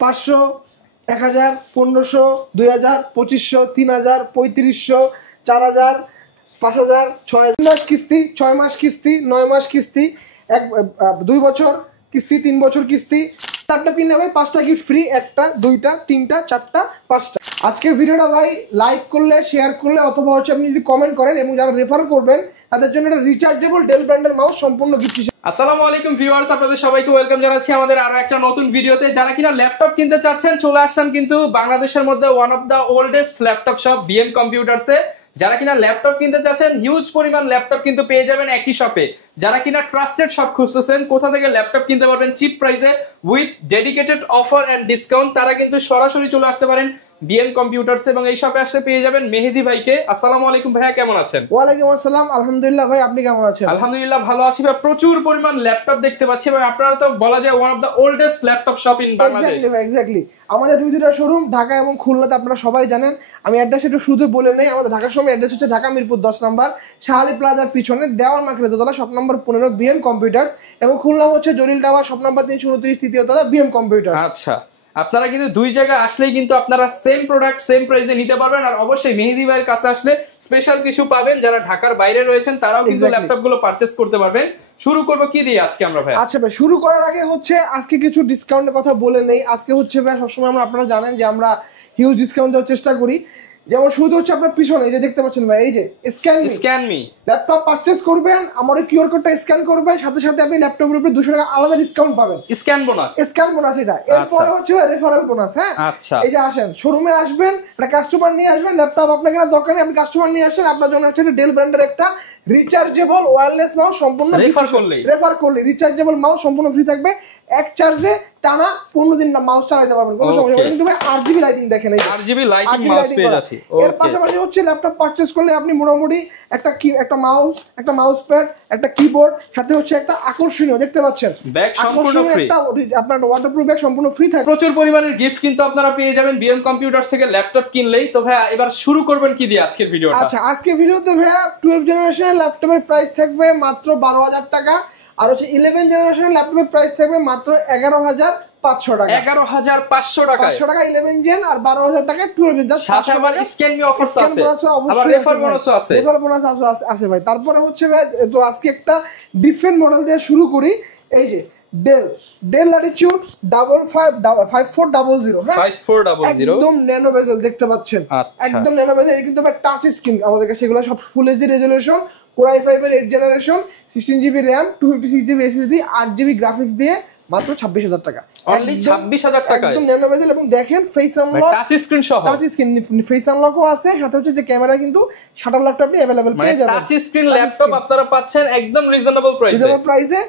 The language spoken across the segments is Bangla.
500, 1000, 1500, 2000, 2500, 3000, 3500, 4000, 5000, 6000 মাস কিস্তি, 6 মাস কিস্তি, 9 মাস কিস্তি, 2 বছর কিস্তি, 3 বছর কিস্তি। 4টা পিন নেবে, 5টা গিফট ফ্রি, 1টা 2টা 3টা 4টা 5টা। আজকের ভিডিওটা ভাই লাইক করলে, শেয়ার করলে অথবা হচ্ছে আপনি যদি কমেন্ট করেন এবং যারা রেফার করবেন তাদের জন্য একটা রিচার্জেবল ডেল ব্র্যান্ডের মাউস সম্পূর্ণ গিফট হিসেবে। আসসালামু আলাইকুম ভিউয়ার্স, আপনাদের সবাইকে ওয়েলকাম জানাচ্ছি আমাদের আরো একটা নতুন ভিডিওতে। যারা কিনা ল্যাপটপ কিনতে চাচ্ছেন চলে আসছেন কিন্তু বাংলাদেশের মধ্যে one of the oldest laptop shop BM কম্পিউটারসে। যারা কিনা ল্যাপটপ কিনতে চাচ্ছেন হিউজ পরিমাণ ল্যাপটপ কিন্তু পেয়ে যাবেন একই শপে। যারা কিনা ট্রাস্টেড শপ খুঁজতেছেন কোথা থেকে ল্যাপটপ কিনতে পারবেন চিপ প্রাইসে with dedicated offer and discount, তারা কিন্তু সরাসরি চলে আসতে পারেন বিএম কম্পিউটারস এবং এই শপে আসলে পেয়ে যাবেন মেহেদি ভাইকে। আসসালামু আলাইকুম ভাইয়া, কেমন আছেন? ওয়ালাইকুম আসসালাম, আলহামদুলিল্লাহ ভাই, আপনি কেমন আছেন? আলহামদুলিল্লাহ ভালো আছি ভাই। প্রচুর পরিমাণ ল্যাপটপ দেখতে পাচ্ছি এবং আপনারা তো বলা যায় one of the oldest laptop shop in Bangladesh. Exactly আমাদের দুইটা শোরুম ঢাকা এবং খুলনাতে, আপনারা সবাই জানেন। আমি অ্যাড্রেস একটু শুধু বলে নেই, আমাদের ঢাকার সময় অ্যাড্রেস হচ্ছে ঢাকা মিরপুর 10 নম্বর শাহালি প্লাজার পিছনে দেওয়ান মার্কেটের দোতলা শপ নম্বর 15 বিএম কম্পিউটার্স, এবং খুলনা হচ্ছে জলিল টাওয়ার শপ নম্বর 329 তৃতীয় তলা বিএম কম্পিউটার্স। আচ্ছা, আপনারা কিন্তু দুই জায়গায় আসলেই কিন্তু আপনারা সেম প্রোডাক্ট সেম প্রাইসে নিতে পারবেন। আর অবশ্যই মেহেদি ভাইয়ের কাছে আসলে স্পেশাল কিছু পাবেন। যারা ঢাকার বাইরে রয়েছেন তারাও কিন্তু ল্যাপটপ গুলো পারচেজ করতে পারবেন। শুরু করবো কি দিয়ে আজকে আমরা ভাই? আচ্ছা ভাই, শুরু করার আগে হচ্ছে আজকে কিছু ডিসকাউন্টের কথা বলে নেই। আজকে হচ্ছে ভাই সবসময় আপনারা জানেন যে আমরা হিউজ ডিসকাউন্ট দেওয়ার চেষ্টা করি। যেমন শুরু হচ্ছে আপনার পিছনে এই যে দেখতে পাচ্ছেন ভাই, এই যে স্ক্যান মি ল্যাপটপ পারচেজ করবেন, আমার কিউআর কোডটা স্ক্যান করবেন, সাথে সাথে আপনি ল্যাপটপের উপরে 200 টাকা আলাদা ডিসকাউন্ট পাবেন। স্ক্যান বোনাস এটা। এরপরে হচ্ছে রেফারেল বোনাস। হ্যাঁ, আচ্ছা, এই যে আসেন শোরুমে আসবেন, একটা কাস্টমার নিয়ে আসবেন, ল্যাপটপ আপনার কেনার দরকার নেই, আপনি কাস্টমার নিয়ে আসেন, আপনার জন্য হচ্ছে ডেল ব্র্যান্ডের একটা রিচার্জেবল ওয়্যারলেস মাউস সম্পূর্ণ রেফার করলে রিচার্জেবল মাউস সম্পূর্ণ ফ্রি থাকবে। এক চার্জে টানা 15 দিন না মাউস চালাতে পারবেন, কোনো সমস্যা নেই। কিন্তু ভাই আরজিবি লাইটিং দেখেন, এই আরজিবি লাইটিং মাউস পেয়ে যাচ্ছি। এর পাশাপাশি হচ্ছে ল্যাপটপ পারচেজ করলে আপনি মোটামুটি একটা মাউস, একটা মাউস প্যাড, একটা কিবোর্ড, সাথে হচ্ছে একটা আকর্ষণীয় দেখতে পাচ্ছেন ব্যাগ সম্পূর্ণ ফ্রি, একটা আপনার ওয়াটারপ্রুফ ব্যাগ সম্পূর্ণ ফ্রি থাকে। প্রচুর পরিমাণের গিফট কিন্তু আপনারা পেয়ে যাবেন বিএম কম্পিউটারস থেকে ল্যাপটপ কিনলেই। তো ভাই এবার শুরু করবেন কি দিয়ে আজকের ভিডিওটা? আচ্ছা, আজকের ভিডিওতে ভাইয়া 12 জেনারেশনের ল্যাপটপের প্রাইস থাকবে মাত্র 12,000 টাকা, আর হচ্ছে 11 জেনারেশনের ল্যাপটপের প্রাইস থাকবে মাত্র 11,500 টাকা। 11,500 টাকা 500 টাকা 11 জেন আর 12,000 টাকা 12 জেন। সাথে আবার স্ক্যান মি অফার আছে, আবার রেফার বোনাসও আছে। রেফার বোনাস আছে ভাই। তারপরে হচ্ছে ভাই, তো আজকে একটা ডিফারেন্ট মডেল দিয়ে শুরু করি। এই যে ডেল ল্যাটিটিউড 5400, হ্যাঁ 5400 একদম ন্যানো বেজেল দেখতে পাচ্ছেন, একদম ন্যানো বেজেল। এটা কিন্তু টাচ স্ক্রিন, আমাদের কাছে এগুলো সব full HD resolution, core i5 এর 8 generation, 16GB RAM, 256GB SSD, 8GB graphics দিয়ে মাত্র 26,000 টাকা। অনলি 26,000 টাকা, একদম ন্যানো বেজেল। এবং দেখেন ফেস আনলক, টাচ স্ক্রিন সহ, টাচ স্ক্রিন ফেস আনলকও আছে, সাথে হচ্ছে যে ক্যামেরা কিন্তু শাটার লকটা আপনি अवेलेबल পেয়ে যাবেন। টাচ স্ক্রিন ল্যাপটপ আপনারা পাচ্ছেন একদম রিজনেবল প্রাইসে।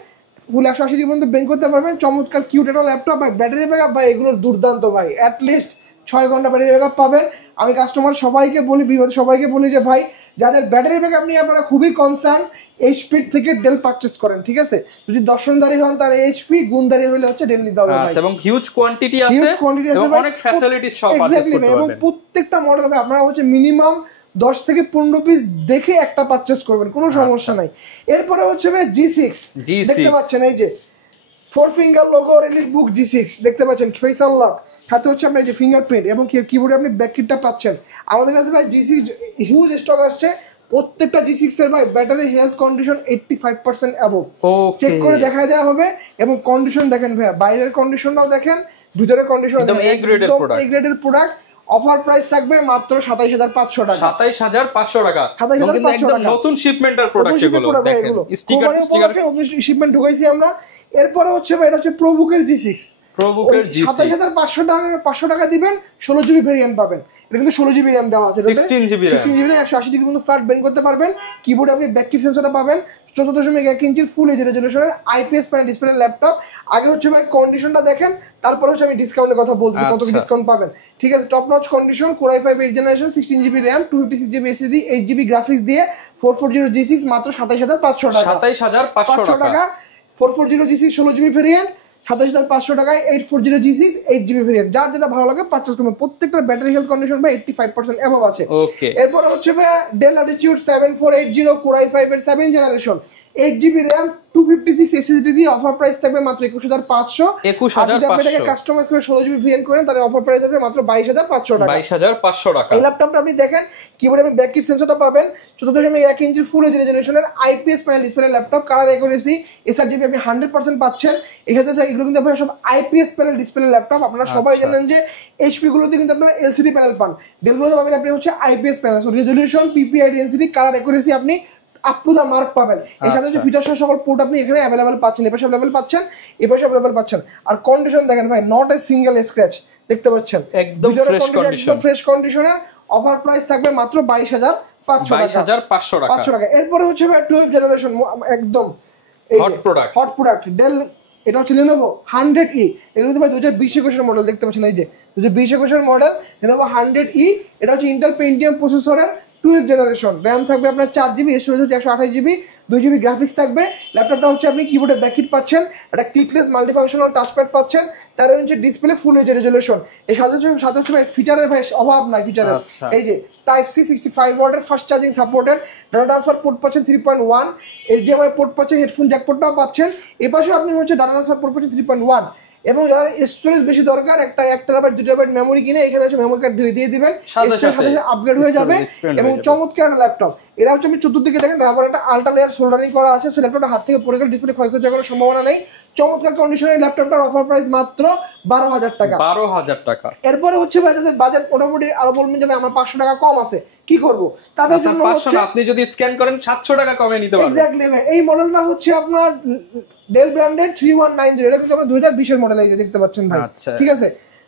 ফুল 180 ডিগ্রি পর্যন্ত বের করতে পারবেন। চমৎকার কিউট একটা ল্যাপটপ ভাই। ব্যাটারি ব্যাকআপ ভাই এগুলোর দুর্দান্ত ভাই, অ্যাট লিস্ট 6 ঘন্টা ব্যাটারি ব্যাকআপ পাবেন। আমি কাস্টমার সবাইকে বলি যে ভাই যাদের ব্যাটারি ব্যাকআপ নিয়ে আপনারা খুবই কনসার্ন, এইচপি থেকে ডেল পারচেজ করেন, ঠিক আছে? যদি দর্শনদারি হন তাহলে এইচপি, গুণদারি হলে হচ্ছে ডেল নিতে হবে ভাই। এবং হিউজ কোয়ান্টিটি আছে এবং অনেক ফ্যাসিলিটিস সব পারচেজ করতে পারবেন। এবং প্রত্যেকটা মডেল ভাই আপনারা হচ্ছে মিনিমাম 10 থেকে 15 পিস দেখে একটা পারচেজ করবেন, কোনো সমস্যা নাই। এরপরে হচ্ছে ভাই G6 দেখতে পাচ্ছেন, এই যে 4 ফিঙ্গার লোগো রিলিজ বুক G6 দেখতে পাচ্ছেন, ফেস আনলক, সাথে হচ্ছে আপনার যে ফিঙ্গারপ্রিন্ট এবং কিবোর্ডে আপনি ব্যাক কিটটা পাচ্ছেন। আমাদের কাছে ভাই G6 হিউজ স্টক আসছে। প্রত্যেকটা G6 এর ভাই battery health condition 85% above check করে দেখায় দেওয়া হবে। এবং কন্ডিশন দেখেন ভাই, বাইরের কন্ডিশনটাও দেখেন, ভিতরের কন্ডিশন একদম এ গ্রেডের প্রোডাক্ট। অফার প্রাইস থাকবে মাত্র 27,500 টাকা। 27,500 টাকা, 27,500 টাকা নতুন শিপমেন্টের প্রোডাক্ট এগুলো। দেখেন স্টিকার শিপমেন্ট ঢুকাইছি আমরা। এরপরে হচ্ছে ভাই এটা হচ্ছে প্রোবুকের G6, 27,500 টাকা দিবেন, 16GB ভেরিয়েন্ট পাবেন। এটা কিন্তু 16GB RAM দেওয়া আছে, 16GB 180 ডিগ্রি পর্যন্ত ফ্ল্যাট বেন্ড করতে পারবেন। কিবোর্ডে আপনি ব্যাক কিট সেন্সরটা পাবেন, 14.1 ইঞ্চির ফুল এইচডি রেজোলিউশনের IPS প্যানেল ডিসপ্লে ল্যাপটপ। আগে হচ্ছে ভাই কন্ডিশনটা দেখেন, তারপর হচ্ছে আমি ডিসকাউন্টের কথা বলছি, কত কি ডিসকাউন্ট পাবেন, ঠিক আছে? Top notch condition, core i5 8 generation, 16GB RAM, 256GB SSD, 8GB graphics দিয়ে 440 G6 মাত্র 27,500 টাকা। 27,500 টাকা 440 G6 16GB ভেরিয়েন্ট 27,500 টাকায় 840 G6 8GB ভেরিয়েন্ট। যার যেটা ভালো লাগে পারচেজ করবেন। প্রত্যেকটা ব্যাটারি হেলথ কন্ডিশন ভাই 85% অ্যাবভ আছে। এরপর হচ্ছে ভাই ডেল ল্যাটিটিউড 7480 কোর i5 এর 7 জেনারেশন, 8GB RAM 256 SSD দিয়ে অফার প্রাইস থাকবে মাত্র 21500। যদি আপনি এটাকে কাস্টমাইজ করে 16GB ভেরিয়েন্ট করেন তাহলে অফার প্রাইস হবে মাত্র 22500 টাকা। 22500 টাকা। এই ল্যাপটপটা আপনি দেখেন কিবোর্ডে আপনি ব্যাক কিট সেন্সরটা পাবেন, 14.1 ইঞ্চির ফুল এইচডি রেজোলিউশনের IPS panel display laptop, colour accuracy sRGB আপনি 100% পাচ্ছেন। এক্ষেত্রে এগুলো কিন্তু আপনারা সব IPS প্যানেল ডিসপ্লে ল্যাপটপ। আপনারা সবাই জানেন যে HP গুলোতে কিন্তু আপনারা LCD প্যানেল পান, ডেলগুলোতে পাবেন আপনি হচ্ছে IPS panel. So resolution, PPI density, colour accuracy আপনি আপ টু দা মার্ক পাবেন। এখানে যে ফিচার সহ সকল পোর্ট আপনি এখানে অ্যাভেলেবল পাচ্ছেন, এপাশে অ্যাভেলেবল পাচ্ছেন, এপাশে অ্যাভেলেবল পাচ্ছেন। আর কন্ডিশন দেখেন ভাই, নট এ সিঙ্গেল স্ক্র্যাচ, দেখতে পাচ্ছেন একদম ফ্রেশ কন্ডিশন, একদম ফ্রেশ কন্ডিশনের। অফার প্রাইস থাকবে মাত্র 22500 টাকা। এরপরে হচ্ছে ভাই 12 জেনারেশন একদম হট প্রোডাক্ট ডেল, এটা হচ্ছে Lenovo 100E। এগুলো কিন্তু ভাই 2020-21 মডেল, দেখতে পাচ্ছেন এই যে 2020-21 মডেল Lenovo 100E। এটা হচ্ছে ইন্টেল পেন্টিয়াম প্রসেসরের 12 জেনারেশন, র্যাম থাকবে আপনার 4GB, স্টোরেজ হচ্ছে 128GB, 2GB গ্রাফিক্স থাকবে। ল্যাপটপটা হচ্ছে আপনি কিবোর্ডে ব্যাককিট পাচ্ছেন, একটা ক্লিকলেস মাল্টিফাংশনাল টাচপ্যাড পাচ্ছেন, তার হচ্ছে ডিসপ্লে ফুল এইচডি রেজোলিউশন। এই সাথে হচ্ছে ভাই ফিচারের ভাই অভাব নাই ফিচারের। এই যে Type-C 65 ওয়াটের fast charging supported, data transfer port পাচ্ছেন 3.1, HDMI পোর্ট পাচ্ছেন, হেডফোন জ্যাক পোর্টটাও পাচ্ছেন। এপাশে আপনি হচ্ছে ডাটা ট্রান্সফার পোর্ট পাচ্ছেন 3.1। এবং যারা স্টোরেজ বেশি দরকার, একটা 1TB 2TB মেমোরি কিনে এখানে হচ্ছে মেমোরি কার্ড দিয়ে দিবেন, সাথে আপগ্রেড হয়ে যাবে। এবং চমৎকার ল্যাপটপ। এটা হচ্ছে আমি চতুর্দিকে দেখেন আমার একটা আল্ট্রা লেয়ার সোল্ডারিং করা আছে, সেই ল্যাপটপটা হাত থেকে পড়ে গেলে ডিসপ্লে ক্ষয়ক্ষতি হওয়ার কোনো সম্ভাবনা নেই। চমৎকার কন্ডিশনের ল্যাপটপটার অফার প্রাইস মাত্র 12000 টাকা। 12000 টাকা। এরপরে হচ্ছে ভাই যাদের বাজেট মোটামুটি আরো বলবেন যে আমার 500 টাকা কম আছে, কি করব? তাদের জন্য হচ্ছে আপনি যদি স্ক্যান করেন 700 টাকা কমে নিতে পারবেন। এক্স্যাক্টলি ভাই, এই মডেলটা হচ্ছে আপনার ডেল ব্র্যান্ডের 3190, এটা কিন্তু আমরা 2020 এর মডেল, এই যে দেখতে পাচ্ছেন ভাই। ঠিক আছে,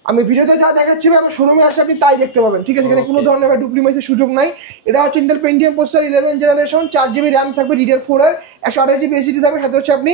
আমি ভিডিওতে যা দেখাচ্ছি ভাই আমার শোরুমে আসলে আপনি তাই দেখতে পাবেন। ঠিক আছে, এখানে কোনো ধরনের ভাই ডুপ্লিকেশনের সুযোগ নাই। এটা হচ্ছে Intel Pentium processor 11 generation, 4GB RAM থাকবে DDR4 এর, 128GB SSD থাকবে, সাথে হচ্ছে আপনি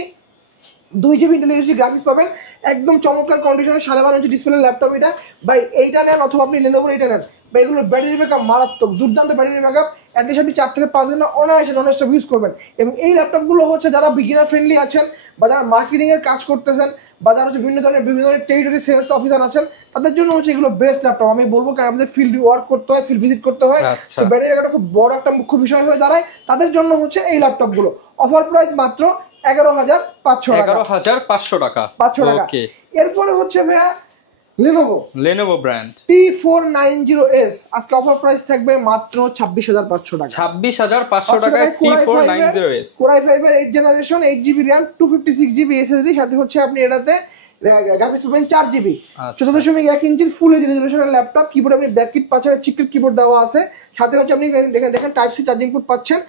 2GB ইন্টেলিজেন্সি গ্রাফিক্স পাবেন। একদম চমৎকার কন্ডিশনের 12.5 ইঞ্চি ডিসপ্লে ল্যাপটপ এটা ভাই। এইটা নেন অথবা আপনি Lenovo এইটা নেন ভাই, এগুলোর ব্যাটারি ব্যাকআপ মারাত্মক, দুর্দান্ত ব্যাটারি ব্যাকআপ। অ্যাটলিস্ট আপনি 4 থেকে 5 ঘন্টা অনায়াসে নন স্টপ ইউজ করবেন। এবং এই ল্যাপটপগুলো হচ্ছে যারা বিগিনার ফ্রেন্ডলি আছেন, বা যারা মার্কেটিং এর কাজ করতেছেন, বা যারা হচ্ছে বিভিন্ন ধরনের টেরিটরি সেলস অফিসার আছেন, তাদের জন্য হচ্ছে এগুলো বেস্ট ল্যাপটপ আমি বলবো। কারণ আমাদের ফিল্ড ওয়ার্ক করতে হয়, ফিল্ড ভিজিট করতে হয়, তো ব্যাটারি ব্যাকআপটা খুব বড় একটা মুখ্য বিষয় হয়ে দাঁড়ায়। তাদের জন্য হচ্ছে এই ল্যাপটপগুলো। অফার প্রাইস মাত্র 11500 টাকা। 11500 টাকা। এরপরে হচ্ছে ভাইয়া Lenovo ব্র্যান্ড T490S, আজকে অফার প্রাইস থাকবে মাত্র 26500 টাকা। 26500 টাকায় T490S, Core i5 এর 8 generation, 8GB RAM, 256GB SSD, সাথে হচ্ছে আপনি এটাতে গ্রাফিক্স পাবেন 4GB, 14.1 ইঞ্চির ফুল এইচডি রেজোলিউশনের ল্যাপটপ। কিবোর্ড আপনি ব্যাককিট পাচ্ছেন, চিকলিট কিবোর্ড দেওয়া আছে, সাথে হচ্ছে আপনি দেখেন Type-C চার্জিং পোর্ট পাচ্ছেন,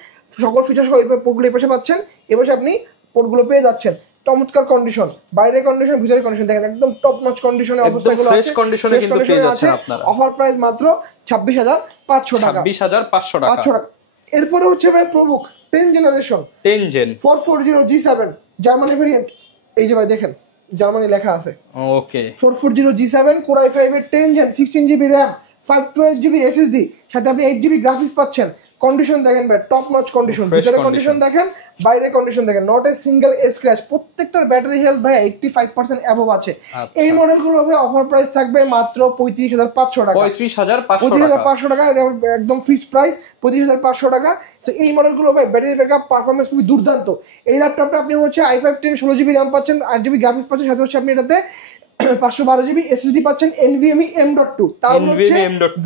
সকল ফিচার সহ পোর্টগুলো এই পাশে পাচ্ছেন, এপাশে আপনি পোর্টগুলো পেয়ে যাচ্ছেন। চমৎকার কন্ডিশন, বাইরের কন্ডিশন, ভিতরের কন্ডিশন দেখেন একদম টপ নচ কন্ডিশনের অবস্থাগুলো আছে, ফ্রেশ কন্ডিশনে কিন্তু পেয়ে যাচ্ছেন আপনারা। অফার প্রাইস মাত্র 26500 টাকা। 26500 টাকা। এরপরে হচ্ছে ভাই ProBook 10 generation, 10 gen 440G7 Germany variant. এই যে ভাই দেখেন জার্মানি লেখা আছে। ওকে, 440G7 Core i5 এর 10 gen, 16GB RAM, 512GB SSD, সাথে আপনি 8GB গ্রাফিক্স পাচ্ছেন। কন্ডিশন দেখেন ভাই, টপ নচ কন্ডিশন, ভিতরে কন্ডিশন দেখেন, বাইরে কন্ডিশন দেখেন, নট এ সিঙ্গেল স্ক্র্যাচ। প্রত্যেকটার ব্যাটারি হেলথ ভাই 85% অ্যাবভ আছে। এই মডেলগুলো ভাই অফার প্রাইস থাকবে মাত্র 35500 টাকা। 35500 টাকা, একদম ফিক্সড প্রাইস 35500 টাকা। সো এই মডেলগুলো ভাই ব্যাটারি ব্যাকআপ পারফরম্যান্স খুবই দুর্দান্ত। এই ল্যাপটপটা আপনি হচ্ছে i5 10 16GB RAM পাচ্ছেন, 8GB গ্রাফিক্স পাচ্ছেন, সাথে হচ্ছে আপনি এটাতে 512GB SSD পাচ্ছেন, NVMe M.2, তাও হচ্ছে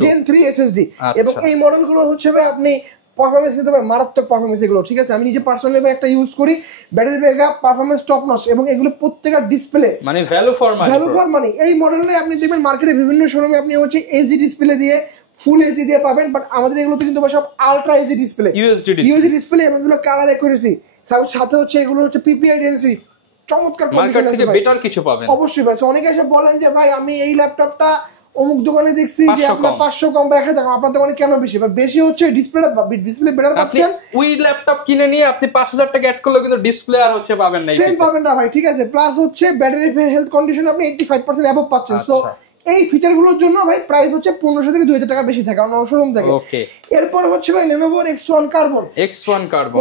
Gen 3 SSD। এবং এই মডেলগুলো হচ্ছে ভাই আপনি পারফরম্যান্স কিন্তু ভাই মারাত্মক পারফরম্যান্স এগুলো। ঠিক আছে, আমি নিজে পার্সোনালি ভাই একটা ইউজ করি, battery backup performance top notch, এবং এগুলো প্রত্যেকটা ডিসপ্লে মানে ভ্যালু ফর মানি। এই মডেলে আপনি দেখবেন মার্কেটে বিভিন্ন শোরুমে আপনি হচ্ছে এইচডি ডিসপ্লে দিয়ে, ফুল এইচডি দিয়ে পাবেন, বাট আমাদের এগুলোতে কিন্তু সব ultra HD display, USD display, এবং এগুলো কালার অ্যাকুরেসি, সাথে হচ্ছে এগুলো হচ্ছে পিপিআই ডেনসিটি, চমৎকার মার্কেট থেকে বেটার কিছু পাবেন অবশ্যই ভাই। অনেকে এসে বলেন যে ভাই আমি এই ল্যাপটপটা অমুক দোকানে দেখছি যে আপনার 500 কম বা 1000 কম, আপনার দোকানে কেন বেশি? বেশি হচ্ছে ডিসপ্লে বেটার পাচ্ছেন। ওই ল্যাপটপ কিনে নিয়ে আপনি 5000 টাকা অ্যাড করলে কিন্তু ডিসপ্লে আর হচ্ছে পাবেন না, সেম পাবেন না ভাই। ঠিক আছে, প্লাস হচ্ছে ব্যাটারি হেলথ কন্ডিশন আপনি 85% অ্যাবভ পাচ্ছেন। সো এই ফিচারগুলোর জন্য ভাই প্রাইস হচ্ছে 1500 থেকে 2000 টাকা বেশি থাকে অন্য শোরুম থেকে। এরপর হচ্ছে ভাই Lenovo X1 Carbon,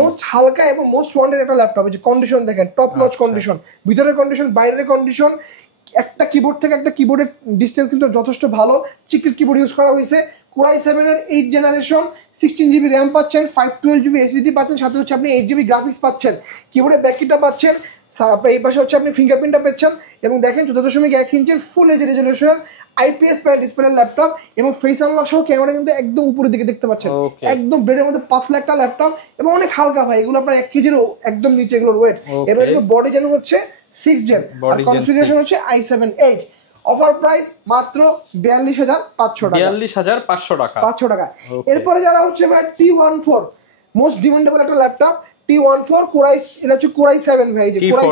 মোস্ট হালকা এবং মোস্ট ওয়ান্টেড একটা ল্যাপটপ। যে কন্ডিশন দেখেন, টপ নচ কন্ডিশন, ভিতরের কন্ডিশন, বাইরের কন্ডিশন, একটা কিবোর্ড থেকে একটা কিবোর্ডের ডিসটেন্স কিন্তু যথেষ্ট ভালো, চিকলিট কিবোর্ড ইউজ করা হয়েছে, Core i7 এর 8 জেনারেশন 16GB RAM পাচ্ছেন, 512GB SSD পাচ্ছেন, সাথে হচ্ছে আপনি 8GB গ্রাফিক্স পাচ্ছেন, কিবোর্ডে ব্যাককিটটা পাচ্ছেন, এই পাশে হচ্ছে আপনি ফিঙ্গারপ্রিন্টটা পাচ্ছেন এবং দেখেন 14.1 ইঞ্চের ফুল এইচডি রেজলিউশনের IPS প্যানেল ডিসপ্লে ল্যাপটপ এবং ফেস আনলক সহ ক্যামেরা কিন্তু একদম উপরের দিকে দেখতে পাচ্ছেন, একদম ব্রেডের মধ্যে পাতলা একটা ল্যাপটপ এবং অনেক হালকা ভাই, এগুলো আপনার 1 কেজির একদম নিচে এগুলোর ওয়েট। এবার কিন্তু বডি জেন হচ্ছে 6 জেন আর কনফিগারেশন হচ্ছে i7 8। অফার প্রাইস মাত্র 42,500 টাকা, 42,500 টাকা, 500 টাকা। এরপরে যারা হচ্ছে ভাই T14 মোস্ট ডিমান্ডেবল একটা ল্যাপটপ T14 Core i, এটা হচ্ছে Core i7 ভাই, যে Core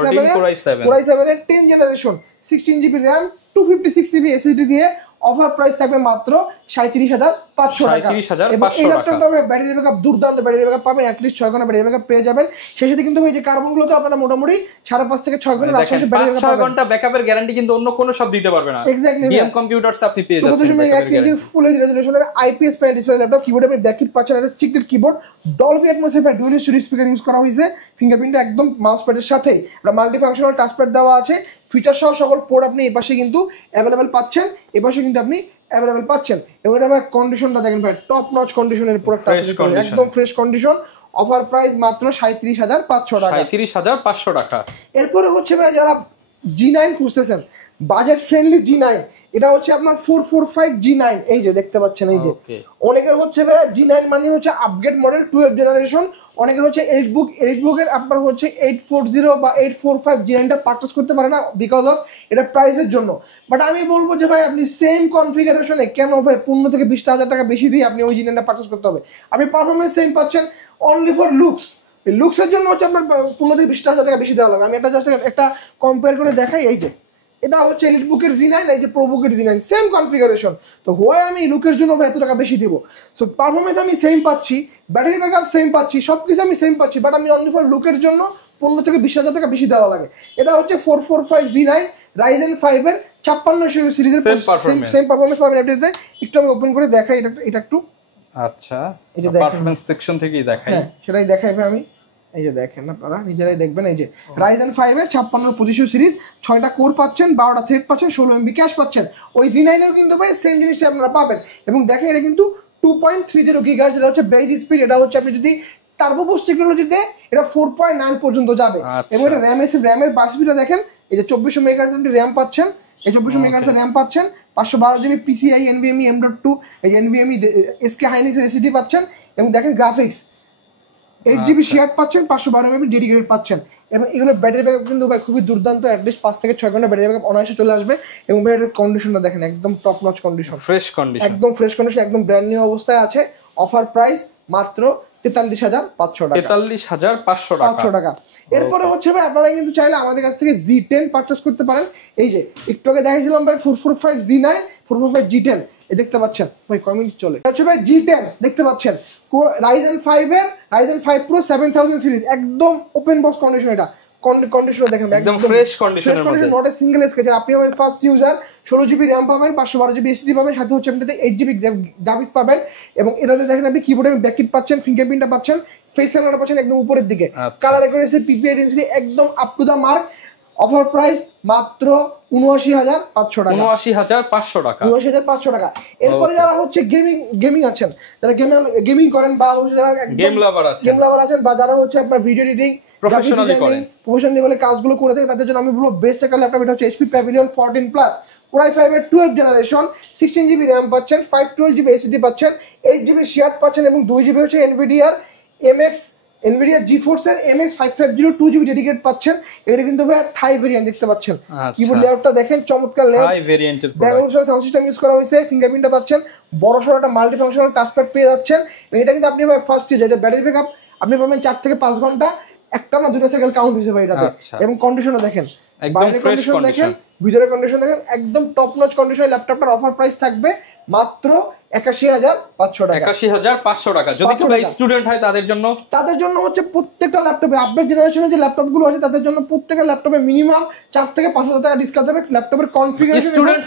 i7 এর 10 generation 16GB RAM 256GB SSD দিয়ে অফার প্রাইস থাকবে মাত্র 37,500 টাকা। এবং এই ল্যাপটপটা ব্যাটারি ব্যাকআপ দুর্দান্ত ব্যাটারি ব্যাকআপ পাবেন, অ্যাটলিস্ট 6 ঘন্টা ব্যাটারি ব্যাকআপ পেয়ে যাবেন। সেই সাথে কিন্তু এই যে কার্বনগুলো তো আপনারা মোটামুটি 5.5 থেকে 6 ঘন্টা আশেপাশে ব্যাটারি ব্যাকআপ পাবেন। 6 ঘন্টা ব্যাকআপের গ্যারান্টি কিন্তু অন্য কোনো সব দিতে পারবে না। এক্স্যাক্টলি বিএম কম্পিউটারস আপনি পেয়ে যাচ্ছেন 14.1 ইঞ্চির ফুল এইচডি রেজলিউশনের IPS প্যানেল ডিসপ্লে ল্যাপটপ, কিবোর্ডে আপনি ব্যাককিট পাচ্ছেন, এটা চিকটেড কিবোর্ড, ডলবি অ্যাটমস এর ডুয়াল স্টোরেজ স্পিকার ইউজ করা হয়েছে, ফিঙ্গারপ্রিন্ট একদম মাউস প্যাডের সাথে এটা মাল্টি ফাংশনাল টাচ প্যাড দেওয়া আছে, ফিচার সহ সকল পোর্ট আপনি এই পাশে কিন্তু अवेलेबल পাচ্ছেন, এই পাশে কিন্তু আপনি अवेलेबल পাচ্ছেন। এবং এটা ভাই কন্ডিশনটা দেখেন ভাই, টপ নচ কন্ডিশনের প্রোডাক্ট আছে, একদম ফ্রেশ কন্ডিশন। অফার প্রাইস মাত্র 37,500 টাকা, 37,500 টাকা। এরপরে হচ্ছে ভাই যারা G9 খুঁজতেছেন বাজেট ফ্রেন্ডলি G9, এটা হচ্ছে আপনার 445 G9, এই যে দেখতে পাচ্ছেন, এই যে অনেকের হচ্ছে ভাই G9 মানে হচ্ছে আপগ্রেড মডেল 12 জেনারেশন, অনেকের হচ্ছে এলিটবুকের আপনার হচ্ছে 840 বা 845 G9টা পারচেজ করতে পারে না বিকজ অফ এটা প্রাইসের জন্য। বাট আমি বলবো যে ভাই আপনি সেম কনফিগারেশনে কেন ভাই 15 থেকে 20,000 টাকা বেশি দিয়ে আপনি ওই G9টা পারচেজ করতে হবে? আপনি পারফরমেন্স সেম পাচ্ছেন, অনলি ফর লুকস, লুকসের জন্য হচ্ছে আপনার 15 থেকে 20,000 টাকা বেশি দেওয়া লাগবে। আমি এটা জাস্ট একটা কম্পেয়ার করে দেখাই, এই যে এটা হচ্ছে এলিটবুকের G9, এই যে প্রোবুকের G9, সেম কনফিগারেশন, তো হয় আমি লুকের জন্য এত টাকা বেশি দিব? সো পারফরমেন্স আমি সেম পাচ্ছি, ব্যাটারি ব্যাকআপ সেম পাচ্ছি, সব কিছু আমি সেম পাচ্ছি, বাট আমি অনলি ফর লুকের জন্য 15 থেকে 20,000 টাকা বেশি দেওয়া লাগে। এটা হচ্ছে 445 G9 Ryzen 5 এর 5600 সিরিজের সেম পারফরমেন্স পাবেন এটাতে। একটু আমি ওপেন করে দেখাই, এটা একটু, আচ্ছা এই যে পারফরম্যান্স সেকশন থেকেই দেখাই, হ্যাঁ সেটাই দেখাইবে আমি, এই যে দেখেন আপনারা নিজেরাই দেখবেন, এই যে Ryzen 5 এর 5625 সিরিজ, 6টা কোর পাচ্ছেন, 12টা থ্রেড পাচ্ছেন, 16 MB ক্যাশ পাচ্ছেন। ওই G9 এও কিন্তু ভাই সেম জিনিসটা আপনারা পাবেন। এবং দেখেন এটা কিন্তু 2.30 GHz, এটা হচ্ছে বেজ স্পিড, এটা হচ্ছে আপনি যদি টার্বো বুস্ট টেকনোলজিতে এটা 4.9 পর্যন্ত যাবে। এবং এটা র্যামের বাসবিটা দেখেন, এই যে 2400 মেগাহার্টজ র্যাম পাচ্ছেন, এই 2400 মেগাহার্টজ র্যাম পাচ্ছেন, 512GB PCIe NVMe M.2 এই NVMe SK Hynix এর SSD পাচ্ছেন। এবং দেখেন গ্রাফিক্স 8GB শেয়ার পাচ্ছেন, 512MB ডেডিকেটেড পাচ্ছেন। এবং এগুলো ব্যাটারি ব্যাকআপ কিন্তু ভাই খুবই দুর্দান্ত, অ্যাটলিস্ট 5 থেকে 6 ঘন্টা ব্যাটারি ব্যাকআপ অনায়াসে চলে আসবে। এবং ব্যাটারির কন্ডিশনটা দেখেন, একদম top notch condition, fresh condition, একদম ফ্রেশ কন্ডিশন, একদম ব্র্যান্ড নিউ অবস্থায় আছে। অফার প্রাইস মাত্র 43,500 টাকা, 43,500 টাকা। এরপরে হচ্ছে ভাই আপনারা কিন্তু চাইলে আমাদের কাছ থেকে G10 পারচেজ করতে পারেন। এই যে একটু আগে দেখাইছিলাম ভাই 445 G9, 445 G10, এই দেখতে পাচ্ছেন ভাই, কমেন্ট চলে হচ্ছে ভাই G10 দেখতে পাচ্ছেন, Ryzen 5 এর Ryzen 5 Pro 7000 সিরিজ, একদম ওপেন বক্স কন্ডিশন, এটা কন্ডিশন দেখেন একদম ফ্রেশ কন্ডিশনের মধ্যে, নট এ সিঙ্গেল স্কেচ। আপনি হবেন ফার্স্ট ইউজার, 16GB RAM পাবেন, 512GB SSD পাবেন, সাথে হচ্ছে আপনাদের 8GB গ্রাফিক্স পাবেন। এবং এটাতে দেখেন আপনি কিবোর্ডে ব্যাককিট পাচ্ছেন, ফিঙ্গারপ্রিন্টটা পাচ্ছেন, ফেস ক্যামেরা পাচ্ছেন একদম উপরের দিকে, কালার অ্যাকুরেসি PPI ডেনসিটি একদম up to the mark. Offer price মাত্র 79,500 টাকা, 79,500 টাকা, 79,500 টাকা। এরপরে যারা হচ্ছে গেমিং আছেন, যারা গেমিং করেন বা যারা গেম লাভার আছেন বা যারা হচ্ছে আপনার ভিডিও এডিটিং প্রফেশনালি বলে কাজগুলো করে থাকেন, তাদের জন্য আমি বলবো বেস্ট একটা ল্যাপটপ, এটা হচ্ছে HP Pavilion 14 Plus Core i5 এর 12 জেনারেশন, 16GB RAM পাচ্ছেন, 512GB SSD পাচ্ছেন, 8GB শেয়ার পাচ্ছেন এবং 2GB হচ্ছে NVIDIA GeForce এর MX 550 2GB ডেডিকেট পাচ্ছেন। এটা কিন্তু ভাই থাই ভেরিয়েন্ট দেখতে পাচ্ছেন, কিবোর্ড লেআউটটা দেখেন চমৎকার লেআউট, থাই ভেরিয়েন্টের প্রোডাক্ট, সাউন্ড সিস্টেম ইউজ করা হয়েছে, ফিঙ্গারপ্রিন্টটা পাচ্ছেন, বড় সরো একটা মাল্টি ফাংশনাল টাচ প্যাড পেয়ে যাচ্ছেন। এটা কিন্তু আপনি ভাই ফার্স্ট ইউজ, এটা ব্যাটারি ব্যাকআপ আপনি পাবেন 4 থেকে 5 ঘন্টা, একটা না দুটো সাইকেল কাউন্ট হয়েছে ভাই এটাতে। এবং কন্ডিশনও দেখেন, বাইরের কন্ডিশন দেখেন, ভিতরের কন্ডিশন দেখেন, একদম টপ নচ কন্ডিশন। ল্যাপটপটার অফার প্রাইস থাকবে মাত্র 81,500 টাকা, 81,500 টাকা। যদি কেউ স্টুডেন্ট হয় তাদের জন্য হচ্ছে প্রত্যেকটা ল্যাপটপে আপডেট জেনারেশনের যে ল্যাপটপগুলো আছে তাদের জন্য প্রত্যেকটা ল্যাপটপে মিনিমাম 4 থেকে 5,000 টাকা ডিসকাউন্ট হবে। ল্যাপটপের কনফিগারেশন স্টুডেন্ট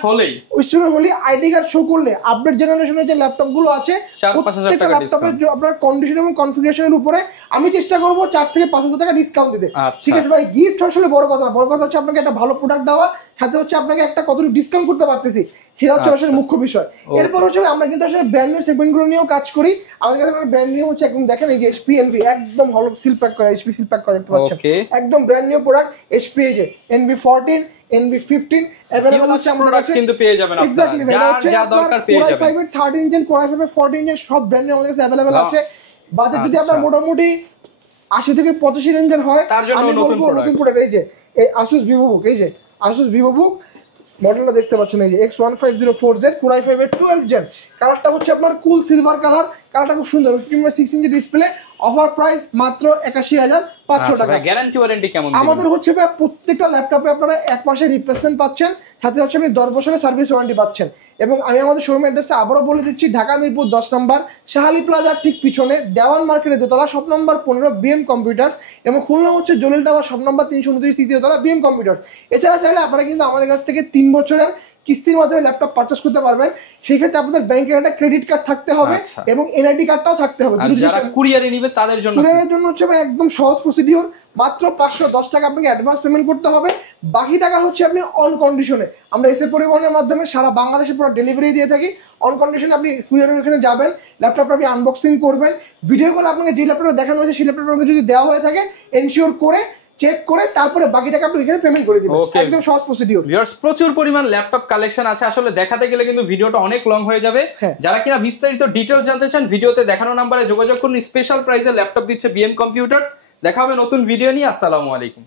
হলেই আইডি কার্ড শো করলে আপডেট জেনারেশনের যে ল্যাপটপগুলো আছে প্রত্যেকটা ল্যাপটপের আপনার কন্ডিশন এবং কনফিগারেশনের উপরে আমি চেষ্টা করব 4 থেকে 5,000 টাকা ডিসকাউন্ট দিতে। ঠিক আছে ভাই, গিফট আসলে বড় কথা না, বড় কথা হচ্ছে আপনাকে একটা ভালো প্রোডাক্ট দেওয়া, সাথে হচ্ছে আপনাকে একটা কতটুকু ডিসকাউন্ট করতে পারতেছি, সেটা হচ্ছে আসলে মুখ্য বিষয়। এরপর হচ্ছে আমরা কিন্তু আসলে ব্র্যান্ড নিউ সেগমেন্টগুলো নিয়েও কাজ করি। আমাদের কাছে ব্র্যান্ড নিউ হচ্ছে একদম দেখেন এই যে এইচপি এনভি একদম হলো সিল প্যাক করা, এইচপি সিল প্যাক করা দেখতে পাচ্ছেন, একদম ব্র্যান্ড নিউ প্রোডাক্ট। এইচপি এই যে NV14 NV15 अवेलेबल আছে আমাদের কাছে, কিন্তু পেয়ে যাবেন আপনারা, যা দরকার পেয়ে যাবেন। Core i5 এর 3rd ইঞ্জিন, Core i5 এর 4th ইঞ্জিন সব ব্র্যান্ড নিউ আমাদের কাছে अवेलेबल আছে। বাজেট যদি আপনার মোটামুটি 80 থেকে 85 রেঞ্জের হয় তার জন্য নতুন প্রোডাক্ট এই যে এই Asus VivoBook, এই যে Asus VivoBook মডেলটা দেখতে পাচ্ছেন, এই যে X1504Z Core i5 এর 12th জেন। কালারটা হচ্ছে আপনার কুল সিলভার কালার, কালারটা খুব সুন্দর। 15.6 ইঞ্চি ডিসপ্লে, অফার প্রাইস মাত্র 81,500 টাকা। গ্যারান্টি ওয়ারেন্টি কেমন? আমাদের হচ্ছে প্রত্যেকটা ল্যাপটপে আপনারা 1 মাসের রিপ্লেসমেন্ট পাচ্ছেন, সাথে হচ্ছে আপনি 10 বছরের সার্ভিস ওয়ারেন্টি পাচ্ছেন। এবং আমি আমাদের শোরুম অ্যাড্রেসটা আবারও বলে দিচ্ছি, ঢাকা মিরপুর 10 নম্বর শাহালি প্লাজার ঠিক পিছনে দেওয়ান মার্কেটের দোতলা, শপ নম্বর 15 BM কম্পিউটার্স, এবং খুলনা হচ্ছে জলিল টাওয়ার শপ নম্বর 329 তৃতীয় তলা BM কম্পিউটার্স। এছাড়া চাইলে আপনারা কিন্তু আমাদের কাছ থেকে 3 বছরের কিস্তির মাধ্যমে ল্যাপটপ পারচেজ করতে পারবেন। সেই ক্ষেত্রে আপনাদের ব্যাংকের একটা ক্রেডিট কার্ড থাকতে হবে এবং NID কার্ডটাও থাকতে হবে। যারা কুরিয়ারে নিবে তাদের জন্য, কুরিয়ারের জন্য হচ্ছে একদম সহজ প্রসিডিওর, মাত্র 510 টাকা আপনাকে অ্যাডভান্স পেমেন্ট করতে হবে, বাকি টাকা হচ্ছে আপনি অন কন্ডিশনে, আমরা এসএ পরিবহনের মাধ্যমে সারা বাংলাদেশে পুরো ডেলিভারি দিয়ে থাকি। অন কন্ডিশনে আপনি কুরিয়ারের ওখানে যাবেন, ল্যাপটপটা আপনি আনবক্সিং করবেন, ভিডিও কল আপনাকে যে ল্যাপটপটা দেখানো হয়েছে সেই ল্যাপটপটা যদি দেওয়া হয়ে থাকে এনশিওর করে চেক করে তারপরে বাকি টাকা আপনি এখানে পেমেন্ট করে দিবেন। একদম সহজ প্রসিডিওর। ভিউয়ার্স, প্রচুর পরিমাণ ল্যাপটপ কালেকশন আছে, আসলে দেখাতে গেলে কিন্তু ভিডিওটা অনেক লং হয়ে যাবে। যারা কিনা বিস্তারিত ডিটেইলস জানতে চান, ভিডিওতে দেখানো নম্বরে যোগাযোগ করুন। স্পেশাল প্রাইসে ল্যাপটপ দিচ্ছে BM কম্পিউটার্স। দেখা হবে নতুন ভিডিও নিয়ে। আসসালামু আলাইকুম।